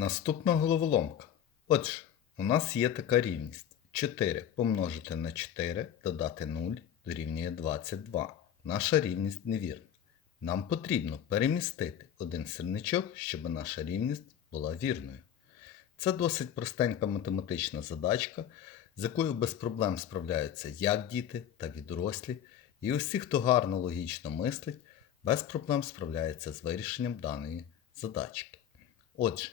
Наступна головоломка. Отже, у нас є така рівність. 4 помножити на 4 додати 0 дорівнює 22. Наша рівність невірна. Нам потрібно перемістити один сірничок, щоб наша рівність була вірною. Це досить простенька математична задачка, з якою без проблем справляються як діти, так і дорослі. І усі, хто гарно логічно мислить, без проблем справляється з вирішенням даної задачки. Отже,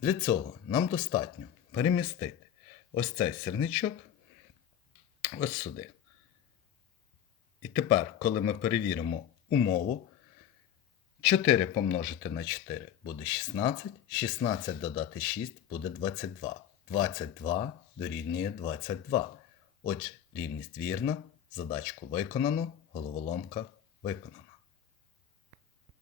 Для цього нам достатньо перемістити ось цей сирничок ось сюди. І тепер, коли ми перевіримо умову, 4 помножити на 4 буде 16, 16 додати 6 буде 22. 22 дорівнює 22. Отже, рівність вірна, задачку виконано, головоломка виконана.